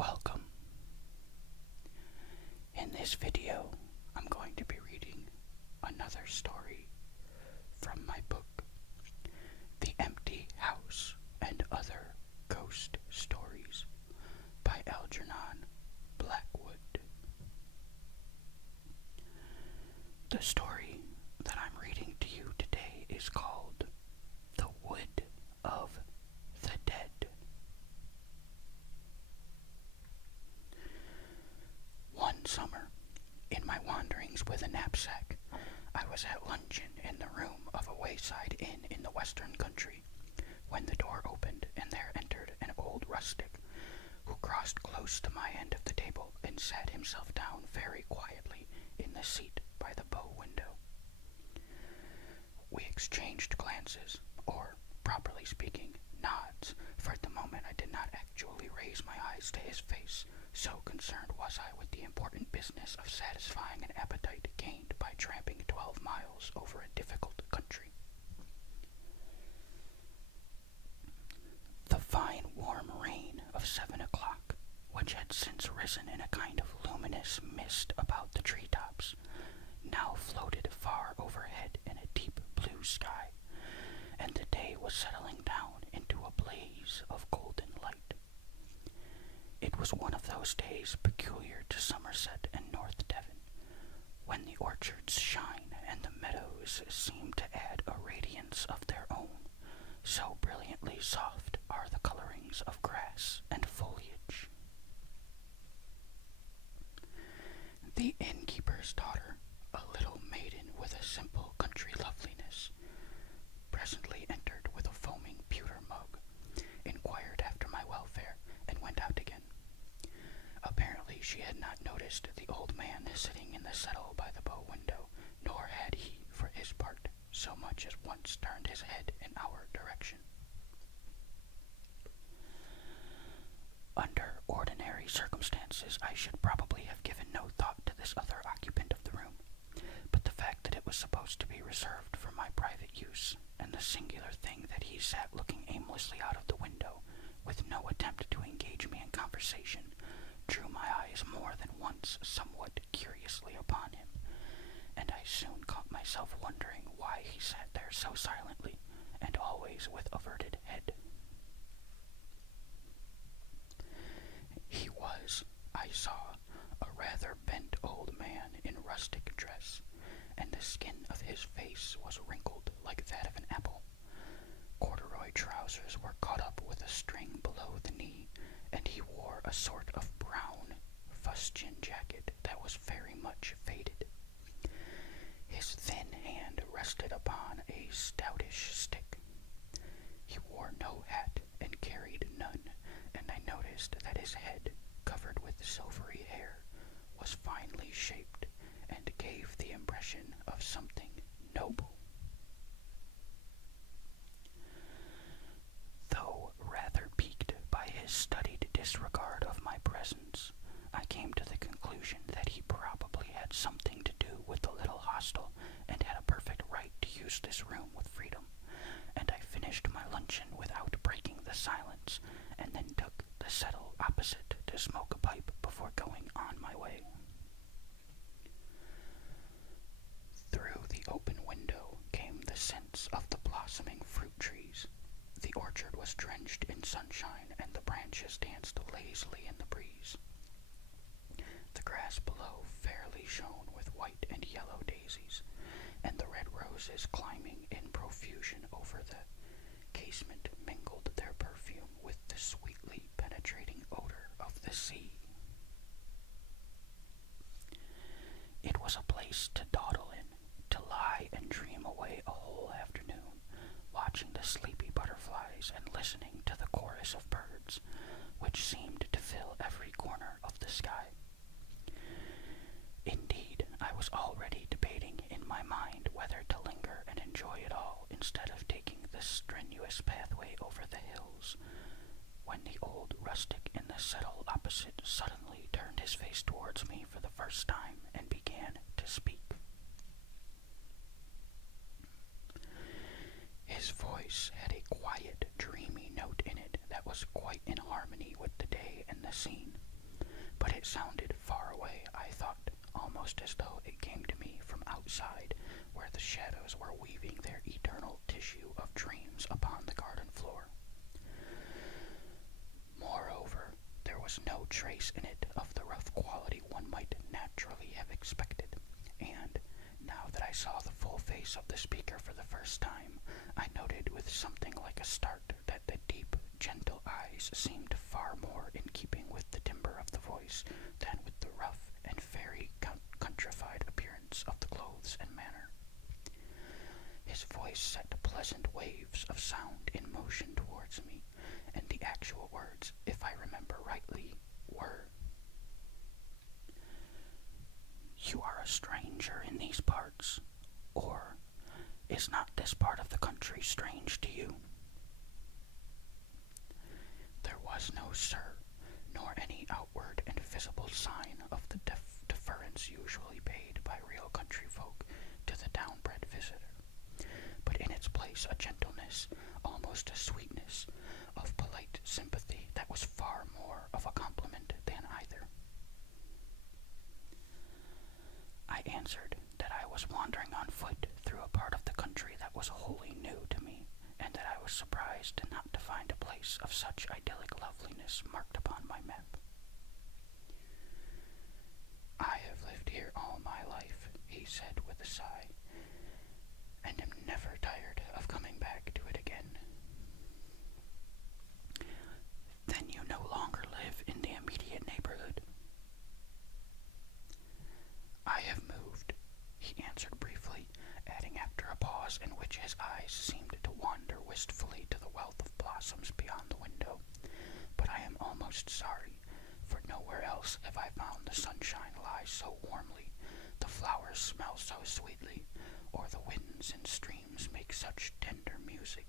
Welcome. In this video, I'm going to be reading another story from my book, The Empty House and Other Ghost Stories by Algernon Blackwood. The story that I'm reading to you today is called The Wood of the Dead. One summer, in my wanderings with a knapsack, I was at luncheon in the room of a wayside inn in the western country, when the door opened and there entered an old rustic, who crossed close to my end of the table and sat himself down very quietly in the seat by the bow window. We exchanged glances, or, properly speaking, nods, for at the moment I did not actually raise my eyes to his face, so concerned was I with the important business of satisfying an appetite gained by tramping 12 miles over a difficult country. The fine warm rain of 7 o'clock, which had since risen in a kind of luminous mist about the treetops, now floated far overhead in a deep blue sky, and the day was settling down into a blaze of golden light. It was one of those days peculiar to Somerset and North Devon, when the orchards shine and the meadows seem to add a radiance of their own, so brilliantly soft are the colorings of grass and foliage. The innkeeper's daughter, a little maiden with a simple country loveliness, presently entered with a foaming pewter mug, inquired after my welfare, and went out again. Apparently she had not noticed the old man sitting in the settle by the bow window, nor had he, for his part, so much as once turned his head in our direction. Under ordinary circumstances, I should probably have given no thought to this other occupant of the room, but the fact that it was supposed to be reserved for my private use, and the singular thing that he sat looking aimlessly out of the window, with no attempt to engage me in conversation, drew my eyes more than once somewhat curiously upon him, and I soon caught myself wondering why he sat there so silently, and always with averted head. He was, I saw, a rather bent old man in rustic dress, and the skin of his face was wrinkled like that of an apple. Corduroy trousers were caught up with a string below the knee, and he wore a sort of brown fustian jacket that was very much faded. His thin hand rested upon a stoutish stick. He wore no hat and carried none, and I noticed that his head, covered with silvery hair, was finely shaped and gave the impression of something noble. Though rather piqued by his studied disregard of my presence, I came to the conclusion that he probably had something to do with the little hostel and had a perfect right to use this room with freedom, and I finished my luncheon without breaking the silence, and then took the settle opposite to smoke a pipe before going on my way. Through the open window came the scents of the blossoming fruit trees. The orchard was drenched in sunshine, and the branches danced lazily in the breeze. The grass below fairly shone with white and yellow daisies, and the red roses climbing in profusion over the casement mingled their perfume with the sweetly penetrating odor of the sea. It was a place to dawdle in, to lie and dream away a whole afternoon, watching the sleepy butterflies and listening to the chorus of birds, which seemed to fill every corner of the sky. Indeed, I was already debating in my mind whether to linger and enjoy it all instead of taking the strenuous pathway over the hills, when the old rustic in the settle opposite suddenly turned his face towards me for the first time and began to speak. His voice had a quiet, dreamy note in it that was quite in harmony with the day and the scene. but it sounded far away, I thought, almost as though it came to me from outside, where the shadows were weaving their eternal tissue of dreams upon the garden floor. Moreover, there was no trace in it of the rough quality one might naturally have expected, and, now that I saw the full face of the speaker for the first time, I noted with something like a start that the deep, gentle eyes seemed far more in keeping with the timbre of the voice than with the rough and very countrified appearance of the clothes and manner. His voice set pleasant waves of sound in motion towards me, and the actual words, if I remember rightly, were, "You are a stranger in these parts, or is not this part of the country strange to you?" There was no "sir," nor any outward and visible sign of the deference usually paid by real country folk to the down-bred visitor, but in its place a gentleness, almost a sweetness, of polite sympathy that was far more of a compliment than either. I answered that I was wandering on foot through a part of the country that was wholly new to me, and that I was surprised not to find a place of such idyllic loveliness marked upon my map. "I have lived here all my life," he said with a sigh, "and am never tired of coming back to it again." "Then you no longer live in the immediate neighborhood?" "I have moved," he answered briefly, adding after a pause in which his eyes seemed to wander wistfully to the wealth of blossoms beyond the window, "but I am almost sorry, for nowhere else have I found the sunshine lie so warmly, the flowers smell so sweetly, or the winds and streams make such tender music."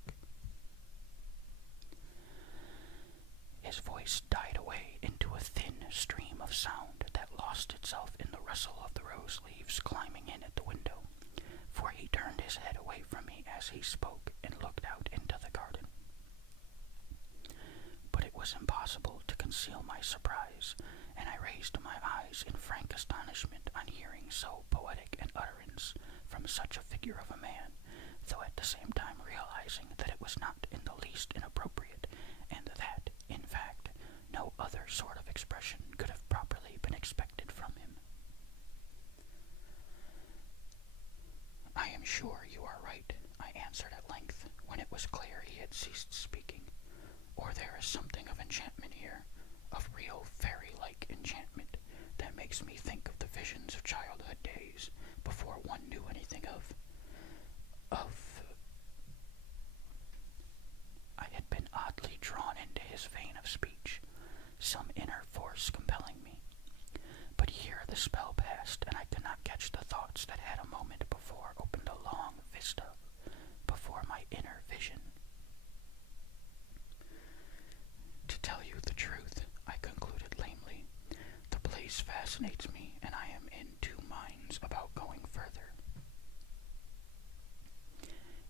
His voice died away into a thin stream of sound that lost itself in the rustle of the rose leaves climbing in at the window, for he turned his head away from me as he spoke and looked out into the garden. But it was impossible to conceal my surprise, and I raised my eyes in frank astonishment on hearing so poetic an utterance from such a figure of a man, though at the same time realizing that it was not in the least inappropriate, and that, in fact, no other sort of expression could have properly been expected from him. "I am sure you are right," I answered at length, when it was clear he had ceased speaking, "or there is something of enchantment here, of real fairy-like enchantment, that makes me think of the visions of childhood days, before one knew anything of... I had been oddly drawn into his vein of speech, some inner force compelling me. But here the spell passed, and I could not catch the thoughts that had a moment before opened a long vista before my inner vision. "To tell you the truth," I concluded lamely, "the place fascinates me, and I am in two minds about going further."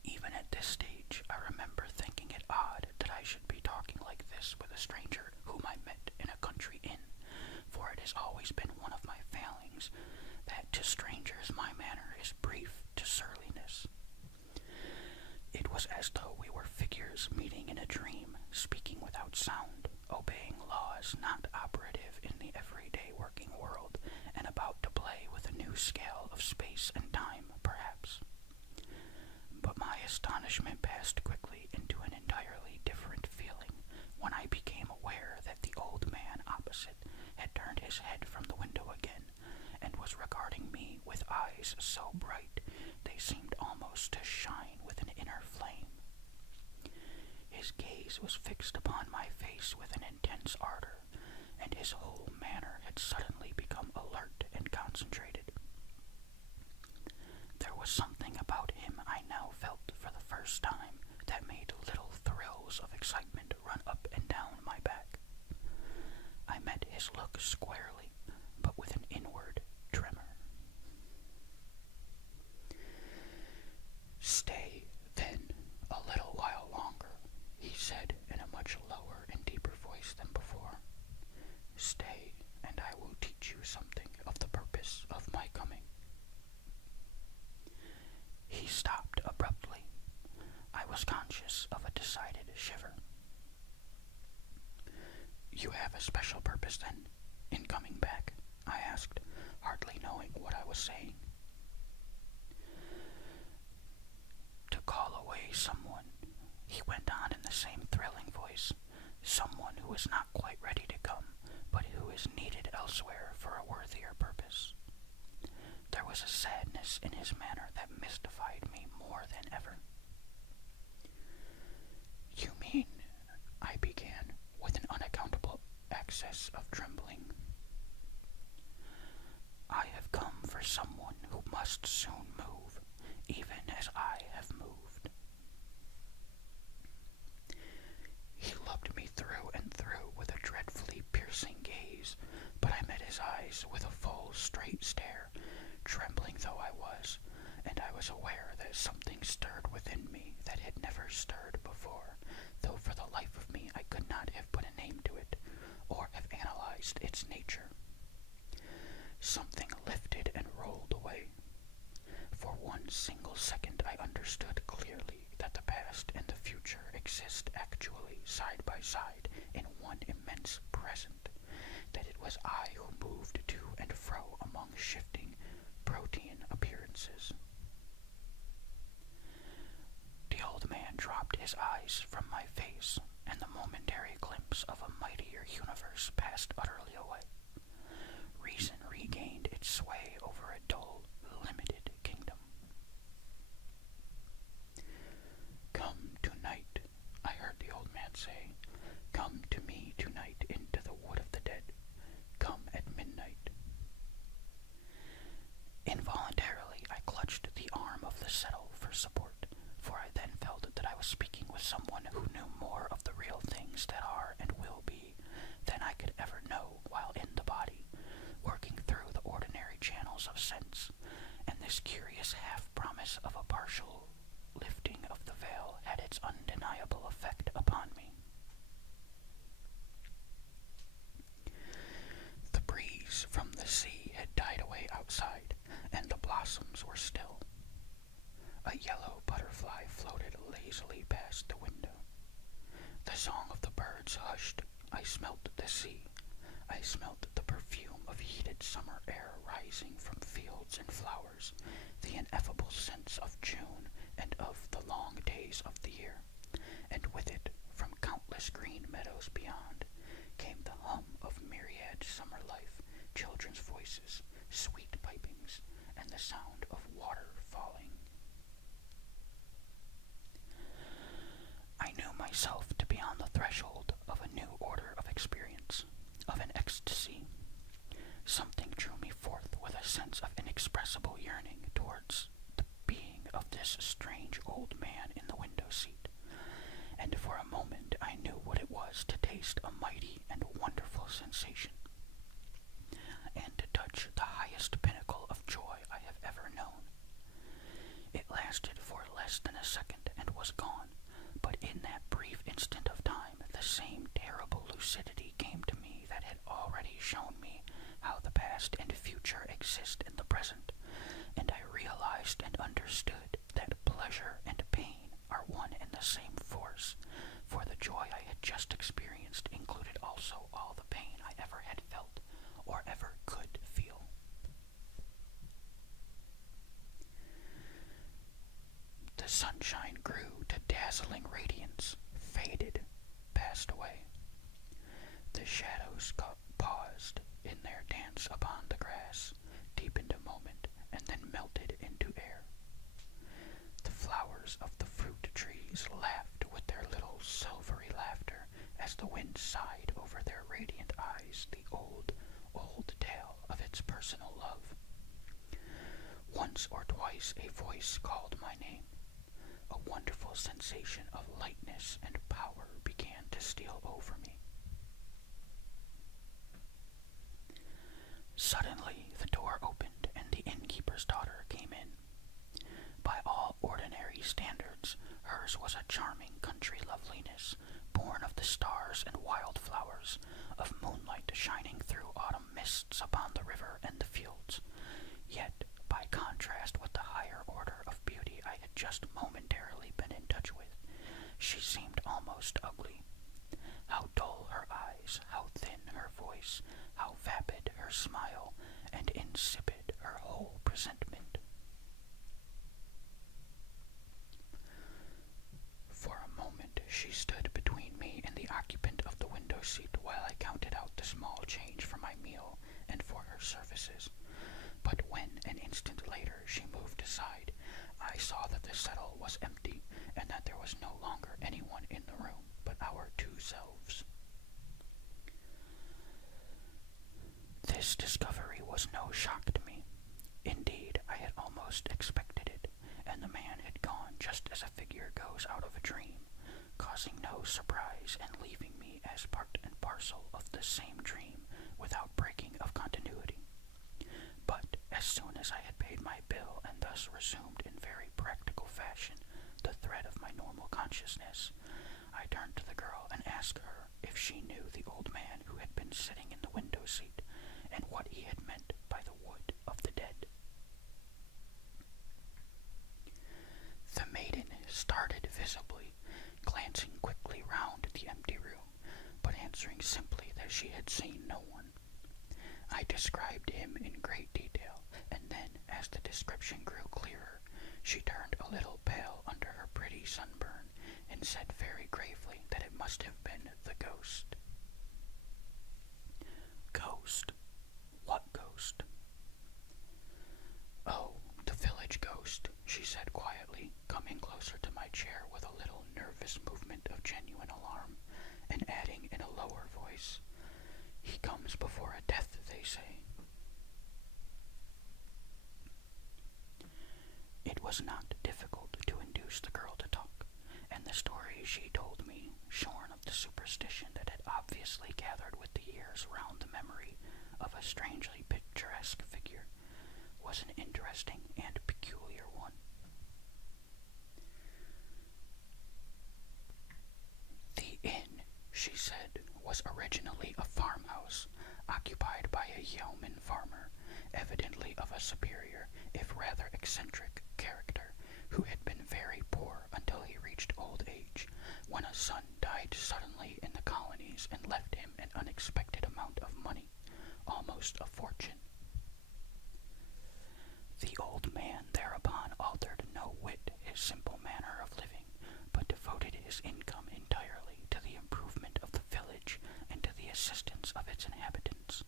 Even at this stage, I remember thinking it odd that I should be talking like this with a stranger whom I met in a country inn, for it has always been one of my failings that to strangers my manner is brief to surliness. It was as though we were figures meeting in a dream, speaking without sound, obeying laws not operative in the everyday working world, and about to play with a new scale of space and time, perhaps. But my astonishment passed quickly into an entirely different feeling when I became aware that the old man opposite had turned his head from the window again, and was regarding me with eyes so bright they seemed almost to shine with an inner flame. His gaze was fixed upon my face with an intense ardor, and his whole manner had suddenly become alert and concentrated. There was something about him I now felt for the first time that made little thrills of excitement run up and down my back. I met his look squarely, but with an inward tremor. "Stay, then, a little while longer," he said in a much lower and deeper voice than before. "Stay, and I will a special purpose, then, in coming back?" I asked, hardly knowing what I was saying. "To call away someone," he went on in the same thrilling voice, "someone who is not quite ready to come, but who is needed elsewhere for a worthier purpose." There was a sadness in his manner that mystified me more than ever. "You mean," I began, with an unaccountable access of trembling, "I have come for someone who must soon move, even as I have moved." He looked me through and through with a dreadfully piercing gaze, but I met his eyes with a full, straight stare, trembling though I was, and I was aware that something stirred within me that had never stirred before, though for the life of me I could not have put a name to it, or have analyzed its nature. Something lifted and rolled away. For one single second I understood clearly that the past and the future exist actually side by side in one immense present, that it was I who moved to and fro among shifting protean appearances. The old man dropped his eyes from my face, and the momentary glimpse of a mightier universe passed utterly away. Reason regained its sway over a dull, limited kingdom. "Come tonight," I heard the old man say. "Come to me tonight into the wood of the dead. Come at midnight." Involuntarily I clutched the arm of the settle for support, for I then felt that I was speaking with someone who knew more of the real things that are and will be than I could ever know while in the body, working through the ordinary channels of sense, and this curious half-promise of a partial lifting of the veil had its undeniable effect upon me. The breeze from the sea had died away outside, and the blossoms were still. A yellow butterfly floated lazily past the window. The song of the birds hushed. I smelt the sea. I smelt the perfume of heated summer air rising from fields and flowers, the ineffable scents of June and of the long days of the year, and with it, from countless green meadows beyond, came the hum of myriad summer life, children's voices, sweet pipings, and the sound of water falling. I knew myself to be on the threshold of a new order of experience, of an ecstasy. Something drew me forth with a sense of inexpressible yearning towards the being of this strange old man in the window seat, and for a moment I knew what it was to taste a mighty and wonderful sensation, and to touch the highest pinnacle of joy I have ever known. It lasted for less than a second and was gone, but in that brief instant of time the same terrible lucidity came to me that had already shown me how the past and future exist in the present, and I realized and understood that pleasure and pain are one and the same force, for the joy I had just experienced included also all the pain I ever had felt or ever could feel. The sunshine grew to dazzling radiance, faded, passed away. The shadows paused in their dance upon the grass, deepened a moment, and then melted into air. The flowers of the fruit trees laughed with their little silvery laughter as the wind sighed over their radiant eyes the old, old tale of its personal love. Once or twice a voice called my name. A wonderful sensation of lightness and power began to steal over me. Suddenly the door opened and the innkeeper's daughter came in. By all ordinary standards, hers was a charming country loveliness, born of the stars and wildflowers, of moonlight shining through autumn mists upon the river and the fields. Yet, by contrast with the higher order of beauty I had just momentarily been in touch with, she seemed almost ugly. How dull her eyes, how thin voice, how vapid her smile, and insipid her whole presentment. For a moment she stood between me and the occupant of the window seat while I counted out the small change for my meal and for her services. But when, an instant later, she moved aside, I saw that the settle was empty and that there was no longer anyone in the room but our two selves. This discovery was no shock to me. Indeed, I had almost expected it, and the man had gone just as a figure goes out of a dream, causing no surprise and leaving me as part and parcel of the same dream without breaking of continuity. But as soon as I had paid my bill and thus resumed in very practical fashion the thread of my normal consciousness, I turned to the girl and asked her if she knew the old man who had been sitting in the window seat and what he had meant by the wood of the dead. The maiden started visibly, glancing quickly round the empty room, but answering simply that she had seen no one. I described him in great detail, and then, as the description grew clearer, she turned a little pale under her pretty sunburn, and said very gravely that it must have been the ghost. Ghost? What ghost? Oh, the village ghost, she said quietly, coming closer to my chair with a little nervous movement of genuine alarm, and adding in a lower voice, "He comes before a death, they say." It was not difficult to induce the girl to talk, and the story she told me, shorn of the superstition that had obviously gathered with the years round the memory of a strangely picturesque figure, was an interesting and peculiar one. The inn, she said, was originally a farmhouse occupied by a yeoman farmer, evidently of a superior, if rather eccentric, character, who had been very poor until he reached old age, when a son died suddenly in the colonies and left him an unexpected amount of money, almost a fortune. The old man thereupon altered no whit his simple manner of living, but devoted his income entirely to the improvement of the village and to the assistance of its inhabitants.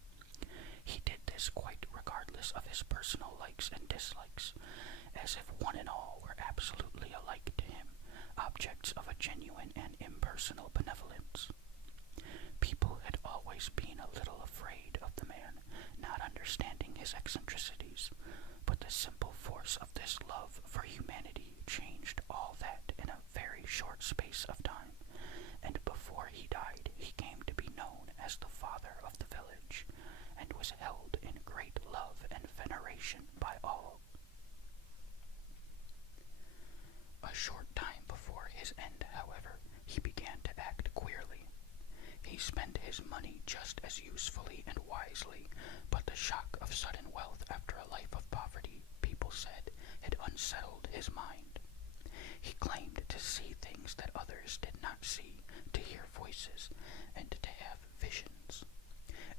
He did this quite regardless of his personal likes and dislikes, as if one and all were absolutely alike to him, objects of a genuine and impersonal benevolence. People had always been a little afraid of the man, not understanding his eccentricities, but the simple force of this love for humanity changed all that in a very short space of time, and before he died he came to be known as the father of the village, and was held in great love and veneration by all. A short time before his end, however, he began to act queerly. He spent his money just as usefully and wisely, but the shock of sudden wealth after a life of poverty, people said, had unsettled his mind. He claimed to see things that others did not see, to hear voices, and to have visions.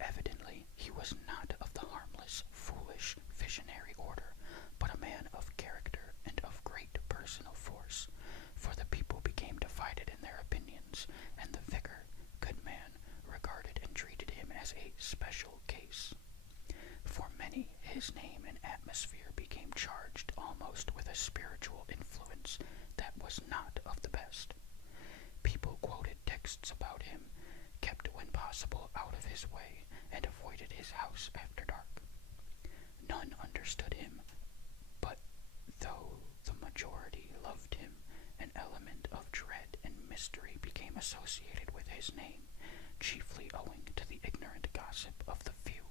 Evidently, he was not of the harmless, foolish, visionary order, but a man of character and of great personal force, for the people became divided in their opinions, and the vicar, good man, regarded and treated him as a special case. For many, his name and atmosphere became charged almost with a spiritual influence that was not of the best. People quoted texts about him, kept when possible out of his way, and avoided his house after dark. None understood him, but though the majority loved him, an element of dread and mystery became associated with his name, chiefly owing to the ignorant gossip of the few.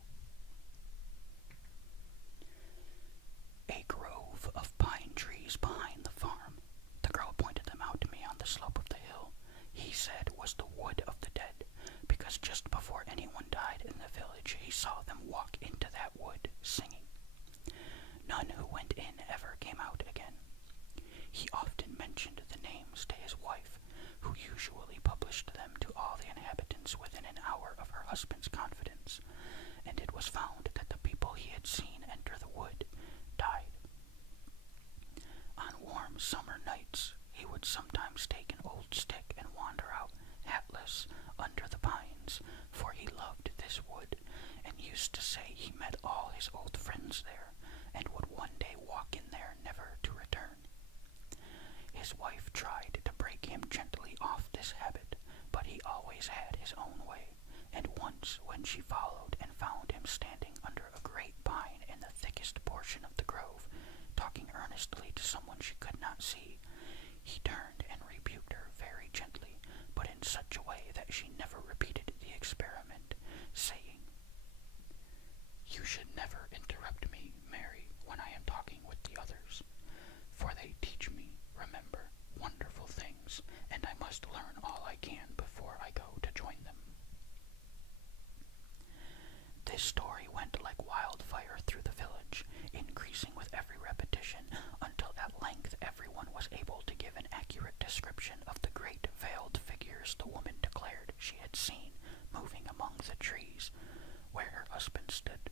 A grove of pine trees behind the farm, the girl pointed them out to me on the slope of the hill, he said was the wood of the dead, because just before anyone died in the village he saw them walk into that wood singing. None who went in ever came out again. He often mentioned the names to his wife, who usually published them to all the inhabitants within an hour of her husband's confidence. was, and it was found that the people he had seen enter the wood died. On warm summer nights, he would sometimes take an old stick and wander out, hatless, under the pines, for he loved this wood, and used to say he met all his old friends there, and would one day walk in there never to return. His wife tried to break him gently off this habit, but he always had his own way, and once when she followed and found him standing under a great pine in the thickest portion of the grove, talking earnestly to someone she could not see, he turned and rebuked her very gently, but in such a way that she never repeated the experiment, saying, "You should never interrupt me, Mary, when I am talking with the others, for they teach me, remember, wonderful things, and I must learn all I can before I go to join them." This story went like wildfire through the village, increasing with every repetition, until at length everyone was able to give an accurate description of the great veiled figures the woman declared she had seen moving among the trees where her husband stood.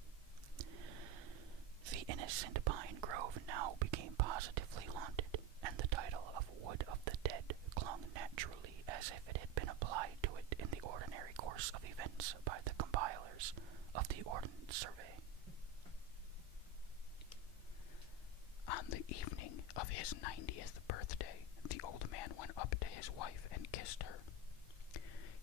The innocent pine grove now became positively haunted, and the title of Wood of the Dead clung naturally as if it had been applied to it in the ordinary course of events by the compilers of the Ordnance Survey. On the evening of his 90th birthday, the old man went up to his wife and kissed her.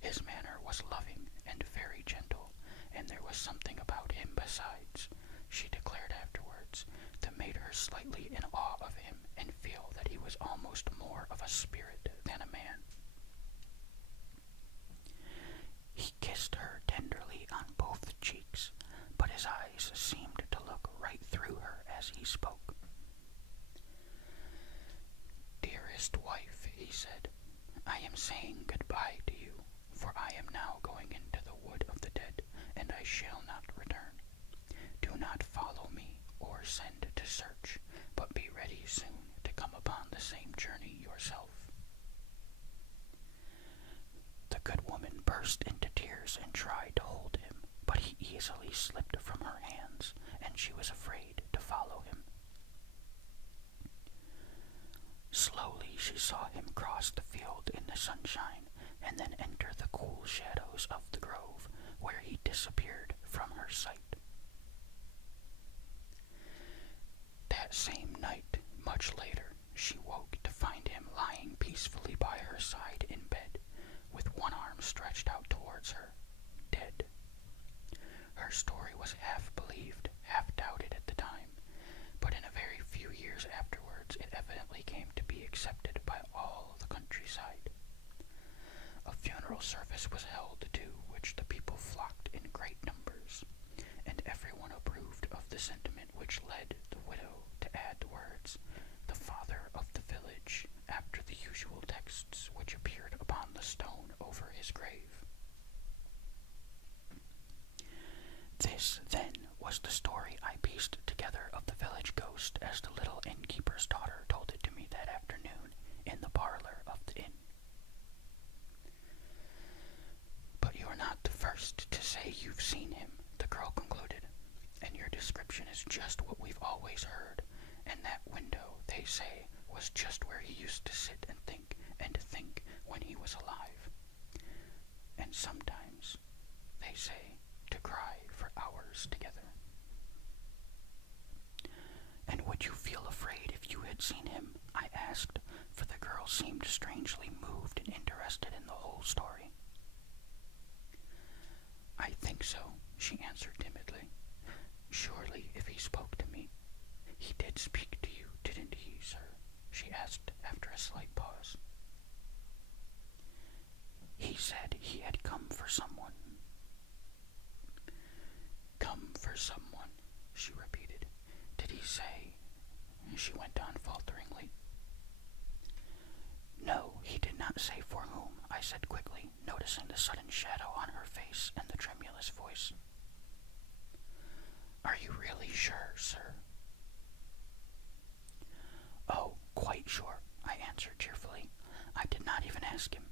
His manner was loving and very gentle, and there was something about him besides, she declared afterwards, that made her slightly in awe of him and feel that he was almost more of a spirit than a man. He kissed her tenderly on both cheeks, but his eyes seemed to look right through her as he spoke. "Dearest wife," he said, "I am saying goodbye to you, for I am now going into the wood of the dead, and I shall not return. Do not follow me or send to search, but be ready soon to come upon the same journey yourself." The good woman burst into tears and tried to hold him, but he easily slipped from her hands, and she was afraid to follow him. Slowly she saw him cross the field in the sunshine, and then enter the cool shadows of the grove, where he disappeared from her sight. That same night, much later, she woke to find him lying peacefully by her side in bed, with one arm stretched out towards her, dead. Her story was half believed, half doubted at the time, but in a very few years afterwards it evidently came to be accepted by all the countryside. A funeral service was held to which the people flocked in great numbers, and everyone approved of the sentiment which led the widow to add the words, "the father of the village," after the usual texts which appeared upon the stone over his grave. This, then, was the story I pieced together of the village ghost as the little innkeeper's daughter told it to me that afternoon in the parlor of the inn. "But you're not the first to say you've seen him," the girl concluded, "and your description is just what we've always heard, and that window, they say, was just where he used to sit and think when he was alive. And sometimes, they say, to cry for hours together." "And would you feel afraid if you had seen him?" I asked, for the girl seemed strangely moved and interested in the whole story. "I think so," she answered timidly. "Surely, if he spoke to me. He did speak to you, didn't he, sir?" she asked after a slight pause. "He said he had come for someone." "Come for someone," she repeated. "Did he say—" she went on falteringly. "No, he did not say for whom," I said quickly, noticing the sudden shadow on her face and the tremulous voice. "Are you really sure, sir?" "Oh, quite sure," I answered cheerfully. "I did not even ask him."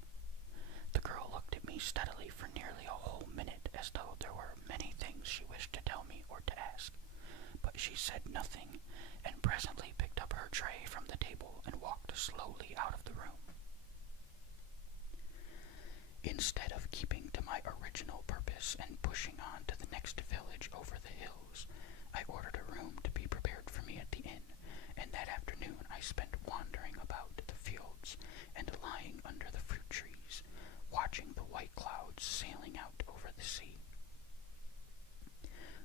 The girl looked at me steadily for nearly a whole minute, as though there were many things she wished to tell me or to ask, but she said nothing, and presently picked up her tray from the table and walked slowly out of the room. Instead of keeping to my original purpose and pushing on to the next village over the hills, I ordered a room to be prepared for me at the inn, and that afternoon I spent wandering about the fields and lying under the fruit trees, watching the white clouds sailing out over the sea.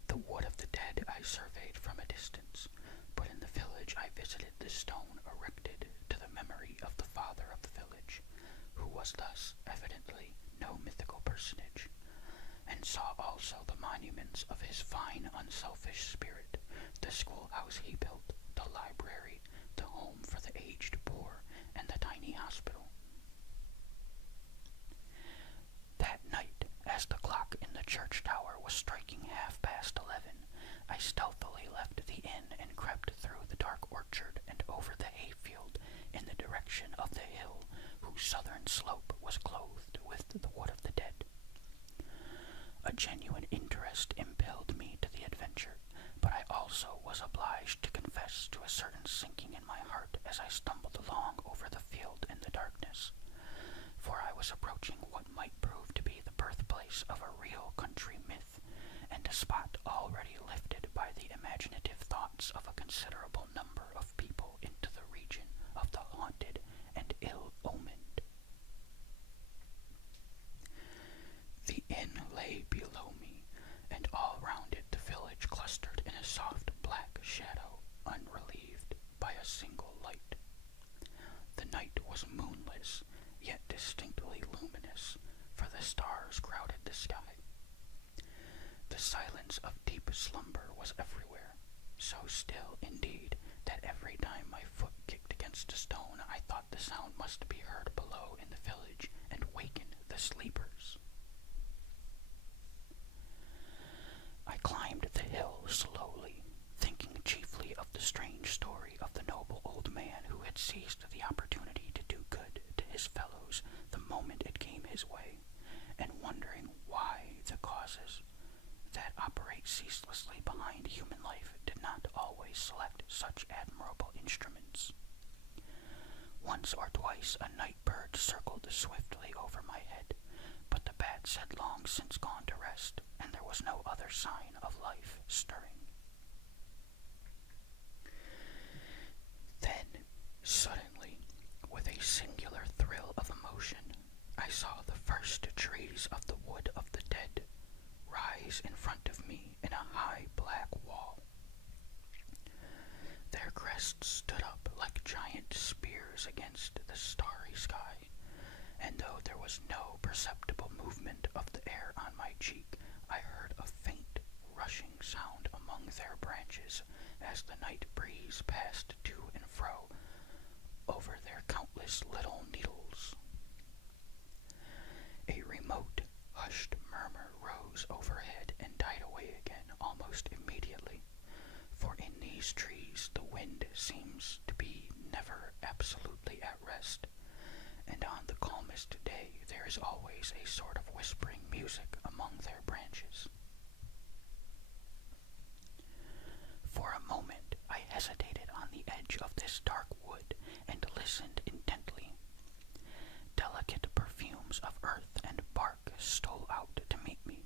The wood of the dead I surveyed from a distance, but in the village I visited the stone erected to the memory of the father of the village, who was thus evidently no mythical personage, and saw also the monuments of his fine, unselfish spirit, the schoolhouse he built, the library, the home for the aged poor, and the tiny hospital. That night, as the clock in the church tower was striking 11:30, I stealthily left the inn and crept through the dark orchard and over the hayfield in the direction of the hill whose southern slope was clothed with the wood of the dead. A genuine interest impelled me to the adventure, but I also was obliged to confess to a certain sinking in my heart as I stumbled along over the field in the darkness, for I was approaching what might prove to be the birthplace of a real country myth, and a spot already lifted by the imaginative thoughts of a considerable number of people into the region of the haunted and ill-omened. The inn lay below me, and all round it the village clustered in a soft black shadow, unrelieved by a single light. The night was moonless, yet distinctly luminous, for the stars crowded the sky. The silence of deep slumber was everywhere, so still, indeed, that every time my foot kicked against a stone I thought the sound must be heard below in the village and waken the sleepers. I climbed the hill slowly, thinking chiefly of the strange story of the noble old man who had seized the opportunity to do good to his fellows the moment it came his way, and wondering why the causes that operate ceaselessly behind human life did not always select such admirable instruments. Once or twice a night bird circled swiftly over my head, but the bats had long since gone to rest, and there was no other sign of life stirring. Then, suddenly, with a singular thrill of emotion, I saw the first trees of the wood of the dead rise in front of me in a high black wall. Their crests stood up like giant spears against the starry sky, and though there was no perceptible movement of the air on my cheek, I heard a faint rushing sound among their branches as the night breeze passed to and fro over their countless little needles. A remote, hushed murmur rose overhead and died away again almost immediately, for in these trees the wind seems to be never absolutely at rest, and on the calmest day there is always a sort of whispering music among their branches. For a moment I hesitated on the edge of this dark wood and listened intently. Delicate perfumes of earth and bark stole out to meet me.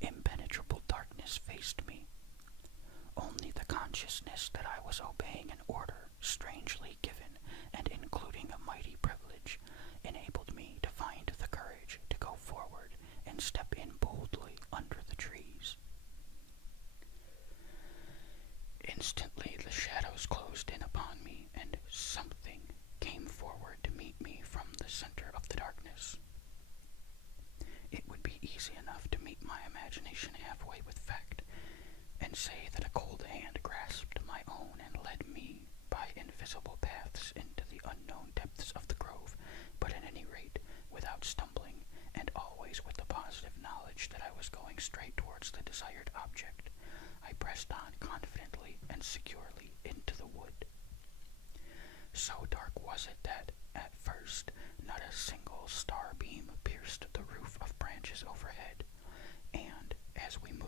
Impenetrable darkness faced me. Only the consciousness that I was obeying an order strangely given and including a mighty privilege enabled me to find the courage to go forward and step in boldly under the trees. Instantly the shadows closed in upon me, and something came forward to meet me from the center of the darkness. It would be easy enough to meet my imagination halfway with fact, and say that a cold hand grasped my own and led me by invisible paths into the unknown depths of the grove, but at any rate, without stumbling, and always with the positive knowledge that I was going straight towards the desired object, I pressed on confidently and securely into the wood. So dark was it that, at first, not a single star beam pierced the roof of branches overhead, and, as we moved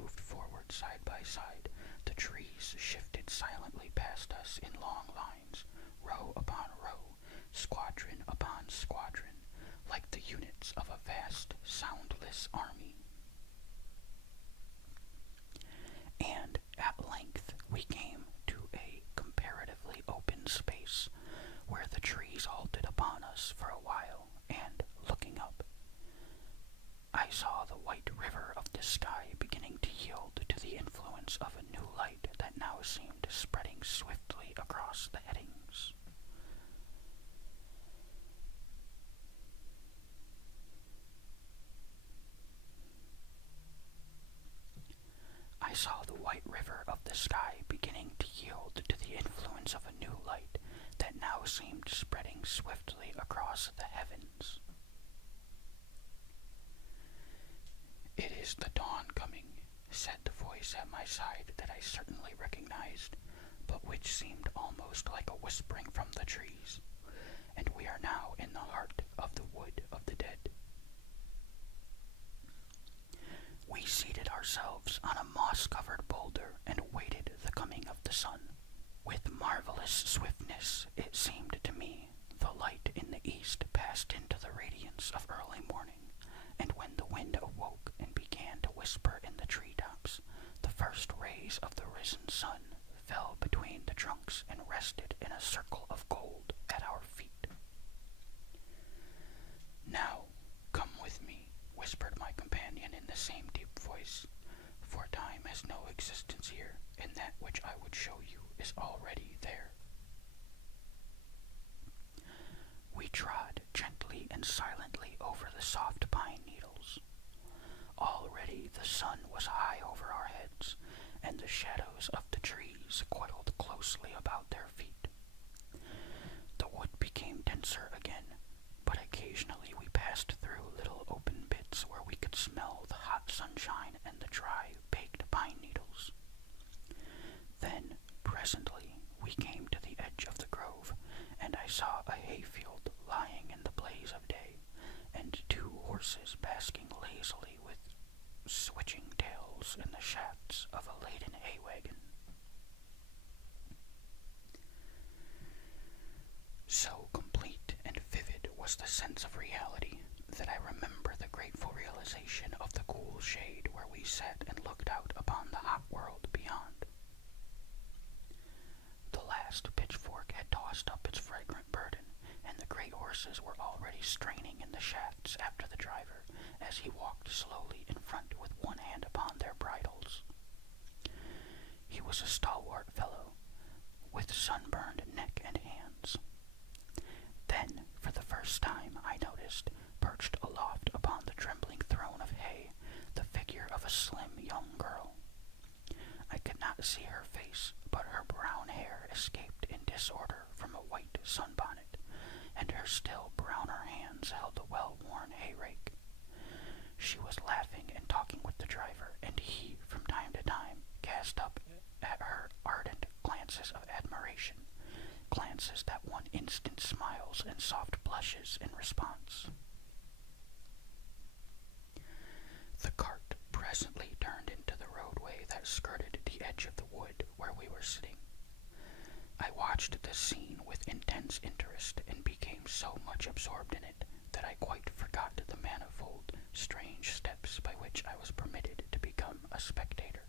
side by side, the trees shifted silently past us in long lines, row upon row, squadron upon squadron, like the units of a vast, soundless army. And at length we came to a comparatively open space, where the trees halted upon us for a while, and, looking up, I saw the white river of the sky beginning to yield to the influence of a new light that now seemed spreading swiftly across the headings. I saw the white river of the sky beginning to yield to the influence of a new light that now seemed spreading swiftly across the heavens. "It is the dawn coming," said the voice at my side that I certainly recognized, but which seemed almost like a whispering from the trees, "and we are now in the heart of the wood of the dead." We seated ourselves on a moss-covered boulder and waited the coming of the sun. With marvelous swiftness, it seemed to me, the light in the east passed into the radiance of early morning, and when the wind awoke and began to whisper in the treetops, the first rays of the risen sun fell between the trunks and rested in a circle of gold at our feet. "Now, come with me," whispered my companion in the same deep voice, "for time has no existence here, and that which I would show you is already there." We trod gently and silently over the soft pine needles. Already the sun was high over our heads, and the shadows of the trees coiled closely about their feet. The wood became denser again, but occasionally we passed through little open bits where we could smell the hot sunshine and the dry, baked pine needles. Then, presently, we came to the edge of the grove, and I saw a hayfield lying in the blaze of day, and two horses basking lazily with switching tails in the shafts of a laden hay wagon. So complete and vivid was the sense of reality that I remember the grateful realization of the cool shade where we sat and looked out upon the hot world beyond. The last pitchfork had tossed up its fragrant burden, and the great horses were already straining in the shafts after the driver as he walked slowly in front with one hand upon their bridles. He was a stalwart fellow, with sunburned neck and hands. Then, for the first time, I noticed, perched aloft upon the trembling throne of hay, the figure of a slim young girl. I could not see her face, but her brown hair escaped in disorder from a white sunbonnet, and her still browner hands held a well-worn hay rake. She was laughing and talking with the driver, and he, from time to time, cast up at her ardent glances of admiration, glances that won instant smiles and soft blushes in response. The cart presently turned into the roadway that skirted the edge of the wood where we were sitting. I watched the scene with intense interest and became so much absorbed in it that I quite forgot the manifold, strange steps by which I was permitted to become a spectator.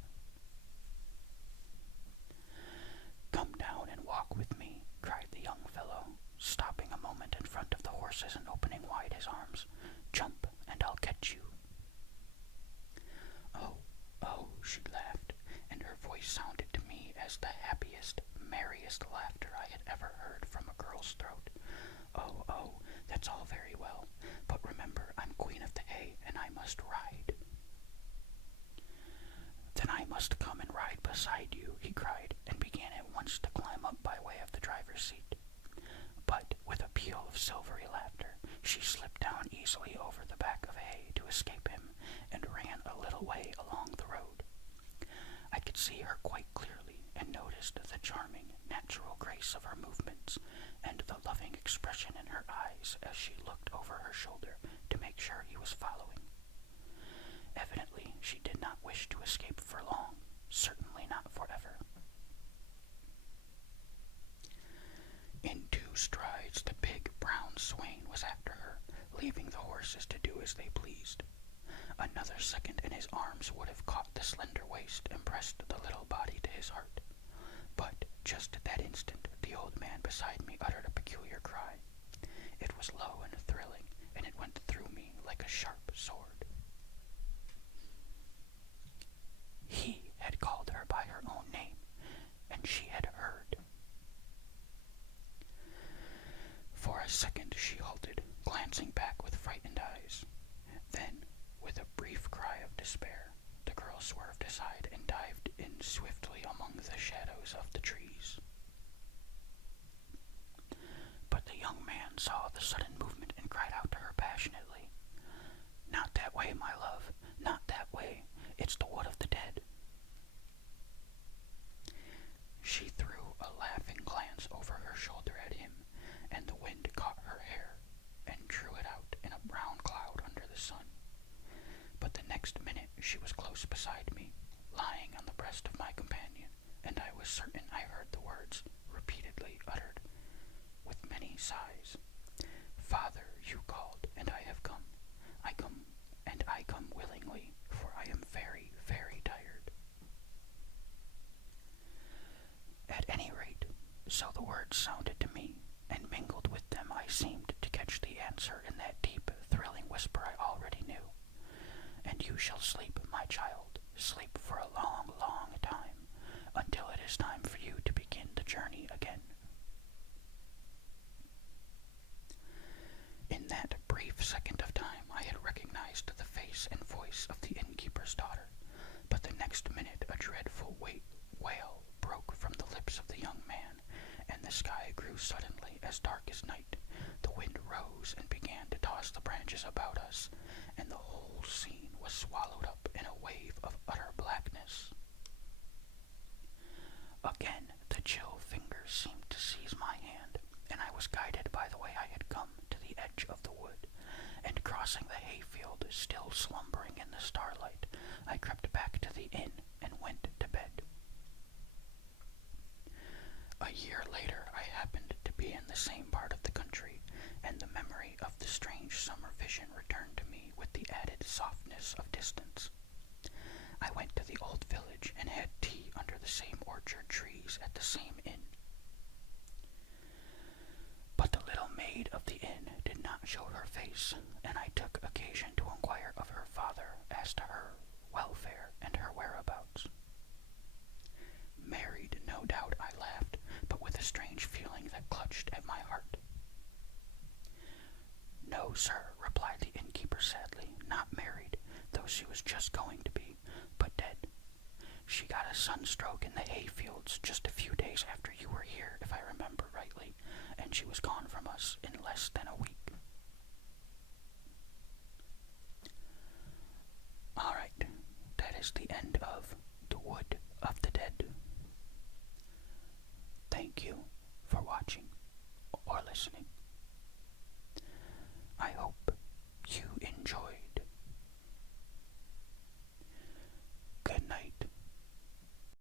"Come down and walk with me," cried the young fellow, stopping a moment in front of the horses and opening wide his arms. "Jump, and I'll catch you." Oh, she laughed, and her voice sounded to me as the happiest, merriest laughter I had ever heard from a girl's throat. Oh, that's all very well, but remember I'm queen of the hay, and I must ride." "Then I must come and ride beside you," he cried, and began at once to climb up by way of the driver's seat. But, with a peal of silvery laughter, she slipped down easily over the back of hay to escape him, and ran a little way along the road. I could see her quite clearly, and noticed the charming, natural grace of her movements, and the loving expression in her eyes as she looked over her shoulder to make sure he was following. Evidently, she did not wish to escape for long, certainly not forever. In 2 strides, the big brown swain was after her, leaving the horses to do as they pleased. Another second and his arms would have caught the slender waist and pressed the little body to his heart. But just at that instant, the old man beside me uttered a peculiar cry. It was low and thrilling, and it went through me like a sharp sword. He had called her by her own name, and she had heard. For a second she halted, glancing back with frightened eyes. Then, with a brief cry of despair, the girl swerved aside and dived in swiftly among the shadows of the trees. But the young man saw the sudden movement and cried out to her passionately, "Not that way, my love, not that way. It's the wood of the dead." She threw a laughing glance over her shoulder at him, and the wind caught her hair and drew it out in a brown cloud under the sun. But the next minute she was close beside me, lying on the breast of my companion, and I was certain I heard the words repeatedly uttered, with many sighs. "Father, you called, and I have come. I come, and I come willingly, for I am very, very tired." At any rate, so the words sounded to me, and mingled with them I seemed to catch the answer in that deep, thrilling whisper I already knew. "And you shall sleep, my child, sleep for a long, long time, until it is time for you to begin the journey again." In that brief second of time I had recognized the face and voice of the innkeeper's daughter, but the next minute a dreadful wail broke from the lips of the young man, and the sky grew suddenly as dark as night. The wind rose and began to toss the branches about us, and the whole scene was swallowed up in a wave of utter blackness. Again the chill fingers seemed to seize my hand, and I was guided by the way I had come to the edge of the wood, and crossing the hayfield, still slumbering in the starlight, I crept back to the inn and went to bed. A year later I happened to be in the same part of the country, and the memory of the strange summer vision returned to me with the added softness of distance. I went to the old village and had tea under the same orchard trees at the same inn. But the little maid of the inn did not show her face, and I took occasion to inquire of her father as to her welfare and her whereabouts. "Married, no doubt," I laughed, but with a strange feeling that clutched at my heart. "No, sir," replied the innkeeper sadly, "not married, though she was just going to be, but dead. She got a sunstroke in the hayfields just a few days after you were here, if I remember rightly, and she was gone from us in less than a week." All right, that is the end of The Wood of the Dead. Thank you for watching or listening.